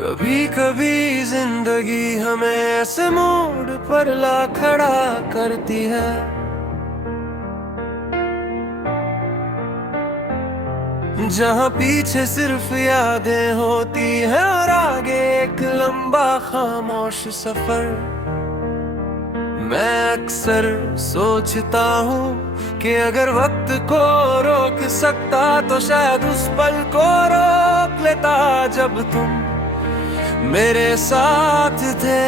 कभी कभी जिंदगी हमें ऐसे मोड़ पर ला खड़ा करती है, जहाँ पीछे सिर्फ यादें होती हैं और आगे एक लंबा खामोश सफर। मैं अक्सर सोचता हूँ कि अगर वक्त को रोक सकता तो शायद उस पल को रोक लेता जब तुम मेरे साथ थे।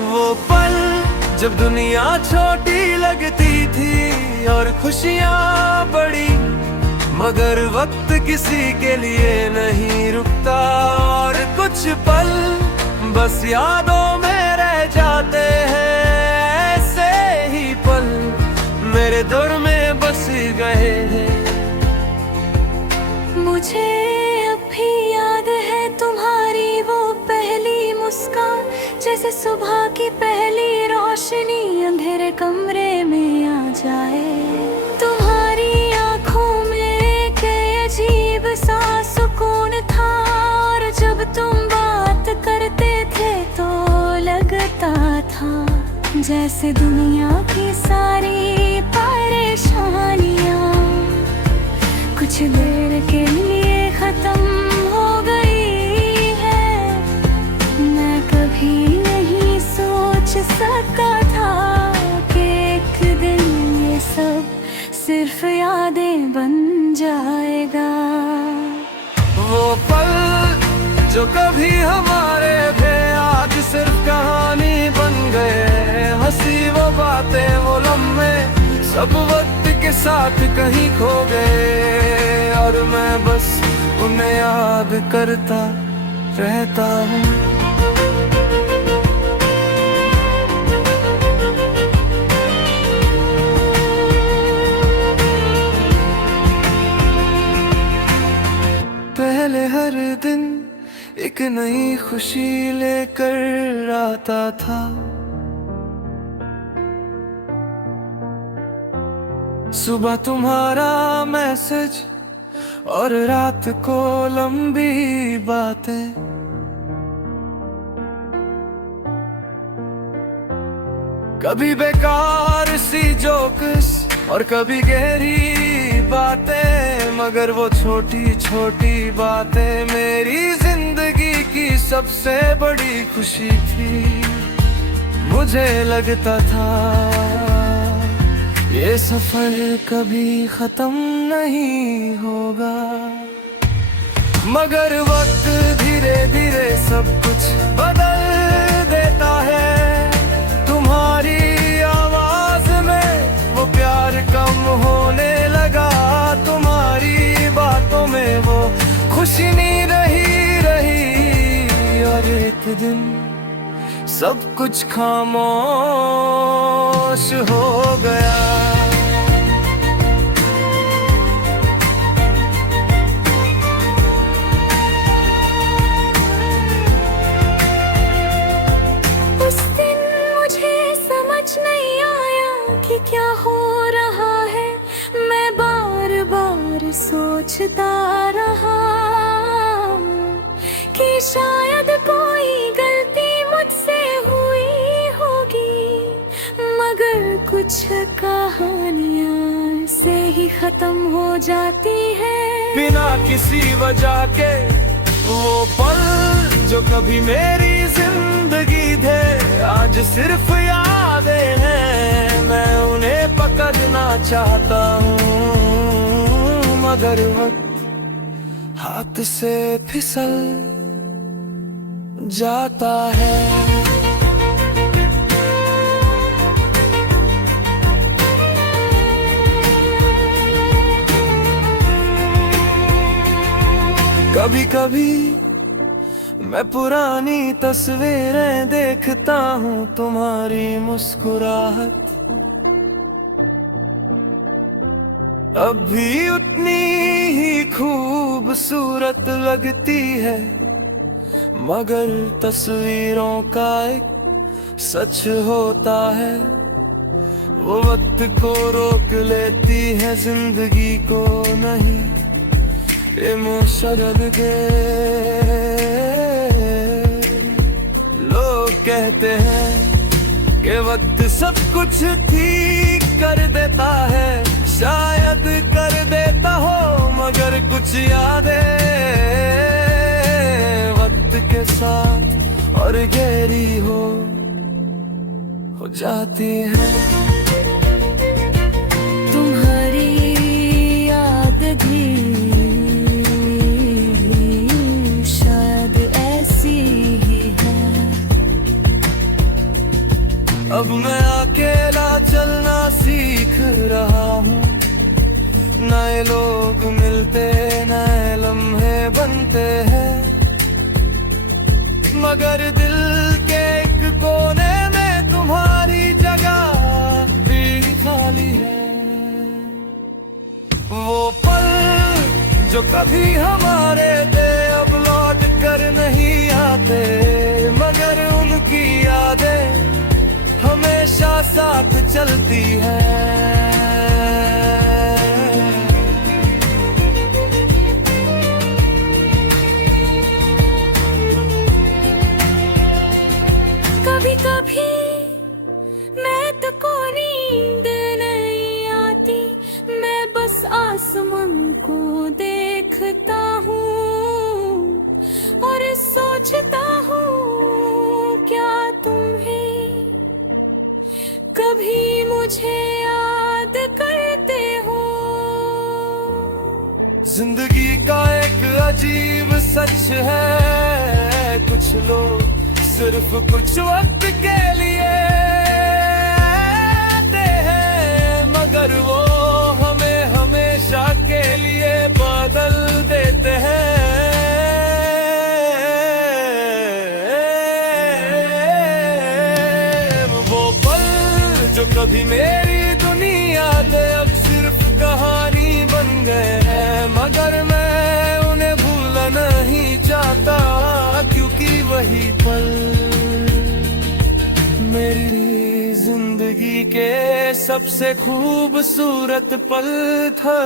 वो पल जब दुनिया छोटी लगती थी और खुशियाँ बड़ी, मगर वक्त किसी के लिए नहीं रुकता और कुछ पल बस यादों में रह जाते हैं। ऐसे ही पल मेरे दौर में बस गए हैं। मुझे अब भी याद है तुम्हारी वो पहली मुस्कान, जैसे सुबह की पहली रोशनी अंधेरे कमरे में आ जाए। तुम्हारी आंखों में एक अजीब सा सुकून था और जब तुम बात करते थे तो लगता था जैसे दुनिया की सारी परेशानियां कुछ देर के लिए खत्म हो गई है। मैं कभी नहीं सोच सकता था कि एक दिन ये सब सिर्फ यादें बन जाएगा। वो पल जो कभी हमारे थे आज सिर्फ कहानी बन गए। हंसी वो बातें वो लम्हे सब वक्त के साथ कहीं खो गए और मैं बस उन्हें याद करता रहता हूँ। पहले हर दिन एक नई खुशी लेकर आता था, सुबह तुम्हारा मैसेज और रात को लंबी बातें। कभी बेकार सी जोक्स और कभी गहरी बातें, मगर वो छोटी छोटी बातें मेरी जिंदगी की सबसे बड़ी खुशी थी। मुझे लगता था ये सफर कभी खत्म नहीं होगा, मगर वक्त धीरे धीरे सब कुछ बदल देता है। तुम्हारी आवाज में वो प्यार कम होने लगा, तुम्हारी बातों में वो खुशी नहीं रही और एक दिन सब कुछ खामोश हो गया। उस दिन मुझे समझ नहीं आया कि क्या हो रहा है। मैं बार बार सोचता रहा कि शायद कोई गलती मुझसे हुई होगी, मगर कुछ कहानियां से ही खत्म हो जाती है बिना किसी वजह के। वो पल जो कभी मेरी जिंदगी थे आज सिर्फ यादें हैं। मैं उन्हें पकड़ना चाहता हूँ, मगर वक्त हाथ से फिसल जाता है। कभी कभी मैं पुरानी तस्वीरें देखता हूँ, तुम्हारी मुस्कुराहट अब भी उतनी ही खूबसूरत लगती है, मगर तस्वीरों का एक सच होता है। वो वक्त को रोक लेती है, जिंदगी को नहीं। इमोशनल के लोग कहते हैं कि वक्त सब कुछ ठीक कर देता है, शायद कर देता हो, मगर कुछ यादें वक्त के साथ और गहरी हो जाती है। तुम्हारी याद भी शायद ऐसी ही है। अब मैं अकेला चलना सीख रहा हूँ, नए लोग मिलते, नए लम्हे बनते हैं, मगर दिल के एक कोने में तुम्हारी जगह भी खाली है। वो पल जो कभी हमारे थे अब लौट कर नहीं आते, मगर उनकी यादें हमेशा साथ चलती है। कभी कभी मैं तो को नींद नहीं आती, मैं बस आसमान को देखता हूँ और सोचता हूँ क्या तुम्हें कभी मुझे याद करते हो। जिंदगी का एक अजीब सच है, कुछ लोग सिर्फ कुछ वक्त के लिए आते हैं, मगर वो हमें हमेशा के लिए बदल देते हैं। वो पल जो कभी मेरी दुनिया थे अब सिर्फ कहानी बन गए हैं, मगर मैं उन्हें भूलना नहीं चाहता, क्योंकि वही पल मेरी जिंदगी के सबसे खूबसूरत पल था।